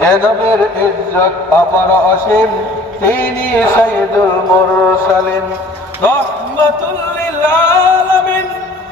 জনবের ইজ্জত অপর অসীম, তিনি সৈয়দুল মুরসালিন। রহমাতুল লিল আলামিন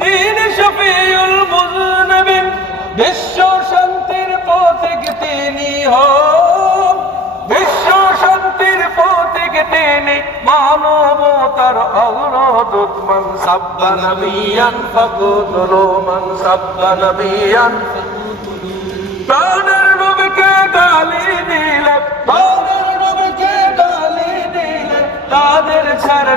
তিনি শফিউল মুজনবিন। বিশ্ব শান্তির পথিক তিনি হন। বিশ্ব শান্তির পথিক তিনি মানবতার অগ্রদূত মান সাব্বা নবিয়ান, ফাকুতুলু মান সাব্বা নবিয়ান। প্রাণের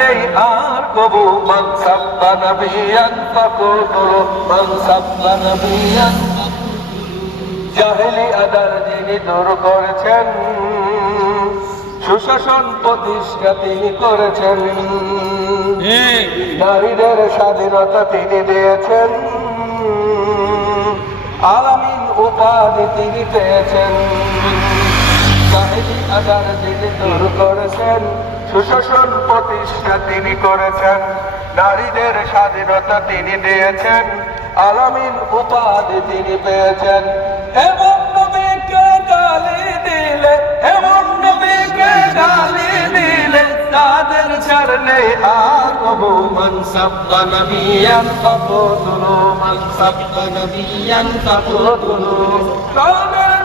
নেই আর কবু। মান মান জাহেলি আদার যিনি দূর করেছেন সুশাসন প্রতিষ্ঠা তিনি করেছেন। নারীদের স্বাধীনতা তিনি দিয়েছেন। আলামিন উপাধি তিনি পেয়েছেন। আদার যিনি দূর করেছেন, সুশাসন প্রতিষ্ঠা তিনি করেছেন, নারীদের স্বাধীনতা তিনি দিয়েছেন, আলামিন উপাধি তিনি পেয়েছেন। এবং নবীকে গালি দিলে এবং নবীকে গালি দিলে, তাদের ছাড়লে আর কবু মান সাব্বা নবিয়ান ফাকুতুলু মান সাব্বা নবিয়ান ফাকুতুলু তাদের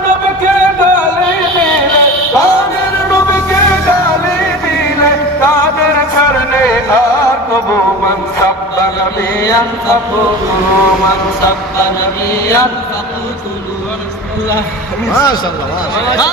মাশাআল্লাহ